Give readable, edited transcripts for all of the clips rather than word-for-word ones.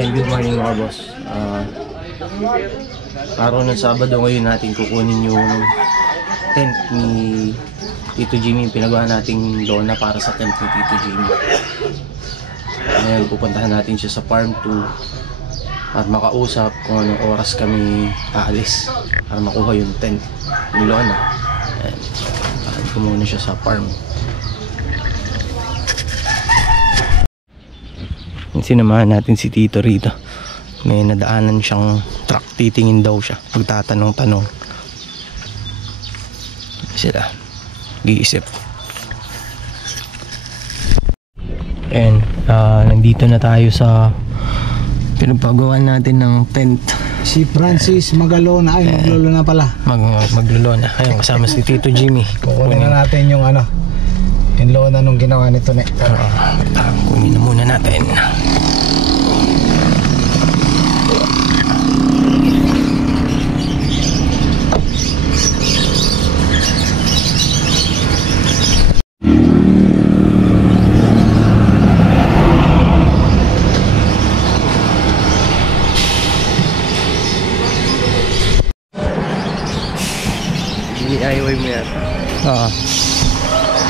Ayan, good morning mga boss. Araw ng Sabado ngayon natin kukunin yung tent ni Tito Jimmy, yung pinagawa nating lona para sa tent ni Tito Jimmy. Ngayon pupuntahan natin siya sa farm 2 para makausap kung anong oras kami aalis para makuha yung tent, yung lona. Ayan, pahan ko muna siya sa farm. Sinamahan natin si Tito rito. May nadaanan siyang truck, titingin daw siya, pagtatanong-tanong sila, giisip. And nandito na tayo sa pinagpagawa natin ng tent. Si Francis Magalona, ay maglulona pala. Maglulona. Ayun, kasama si Tito Jimmy. Kukunin na natin yung yung lona nung ginawa nito ne. Kunin na muna natin. Ayaw mo yata.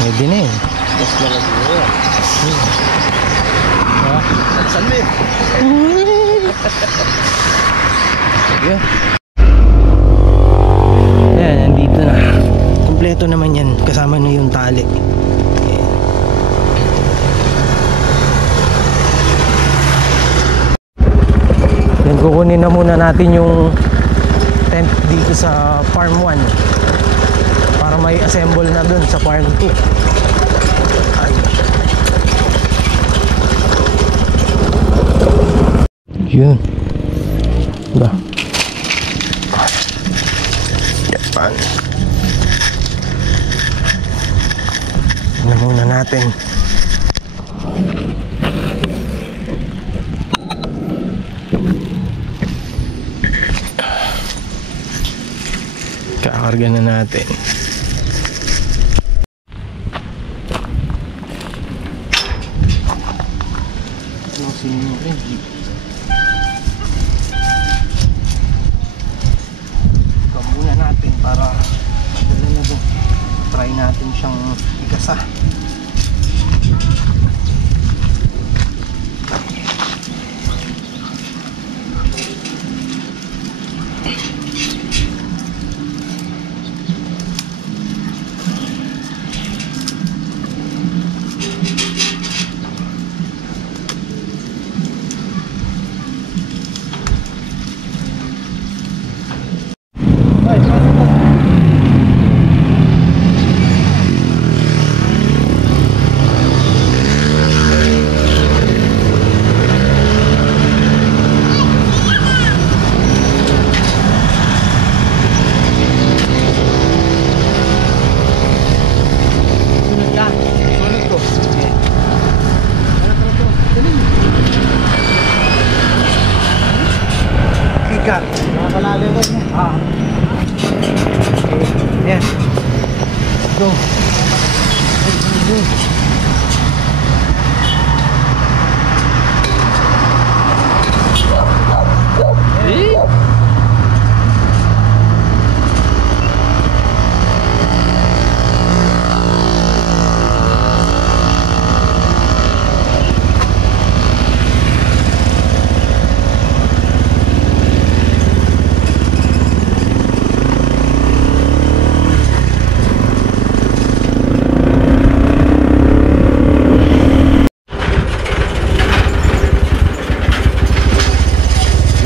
Pwede na eh. Mas malaki mo yan. Saan mo yun? Yeah. Ayan, nandito na. Kompleto naman yan. Kasama na yung tali. Yan, kukunin na muna natin yung tent dito sa farm 1 para may assemble na dun sa farm 2. Ay. Yun ba? Japan. Ano muna natin? Kakarga na natin. Ito muna natin para madala na doon. Try natin siyang igasa. Nakakalalim ko niya. Yes. Go.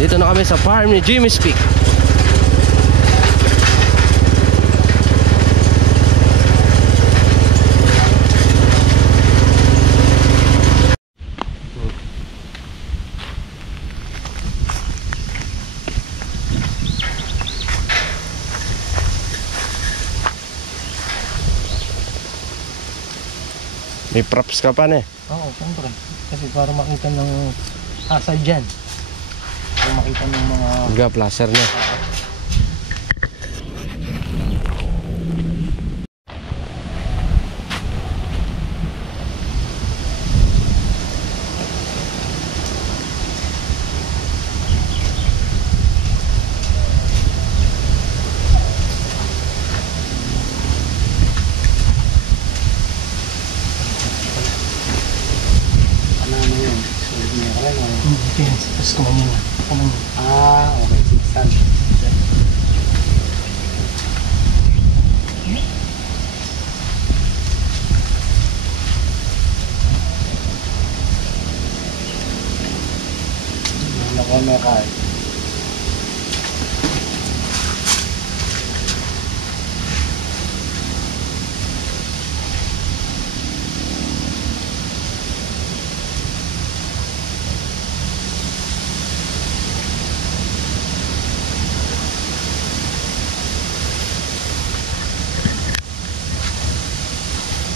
Dito na kami sa farm ni Jimmy Speak. May props ka pa na eh. Oo, siyempre. Kasi para makita ng hazard dyan. Para makita ng mga Placer na. Tapos kumanyan na. Kumanyan. Ah, okay. 600. Nako, may kahit.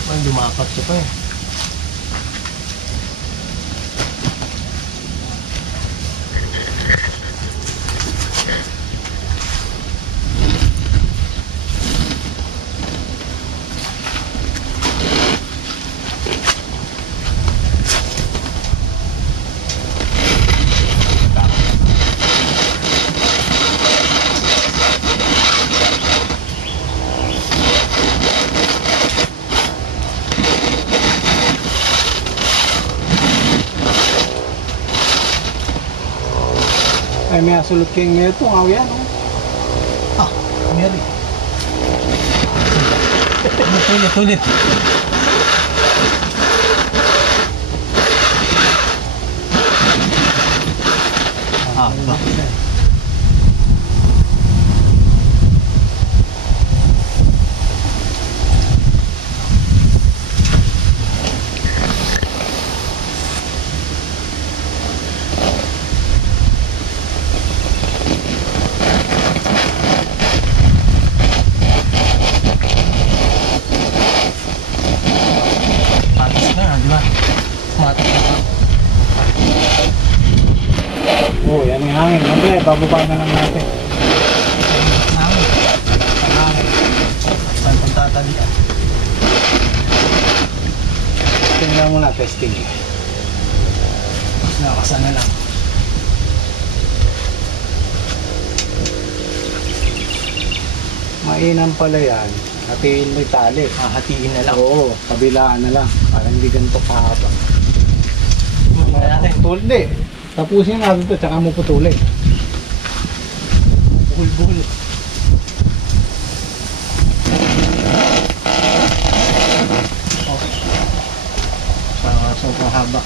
Ay, lumapat siya pa eh. Ay, may asulot kayong nito. Ngaw yan, oh. Ah, Mary. Ulit. Ah, ba? Patas na, di ba? Matas na pa. Oh, yan yung hangin. Mamaya, bababa na lang natin. Hangin. Hangin. Saan pang tatalian? Tingnan muna, testing. Nakakasa na lang. Mainam pala yan. Hatiin mo yung tali. Hahatiin na lang. Oo, kabilaan na lang. Para hindi ganito kahaba. Mamaya natin. Putol, di. Tapusin natin ito, tsaka mo putulin. Buhol-buhol. Oh. Sobrang haba.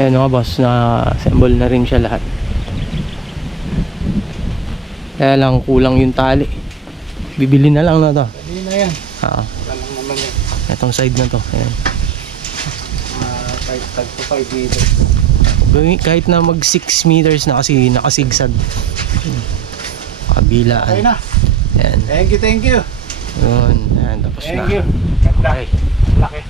Ayan mga boss, na-assemble na rin siya lahat. Kaya lang kulang yung tali. Bibili na lang na to. Hindi na yan. Wala lang naman yan. Itong side na to. Ayan. Tag to 5 meters. Kahit na mag 6 meters na kasi nakasigsag. Kabilaan. Okay na. Ayan. Thank you. Yun. Ayan, tapos na. Thank you. Ganda. Okay. Laki.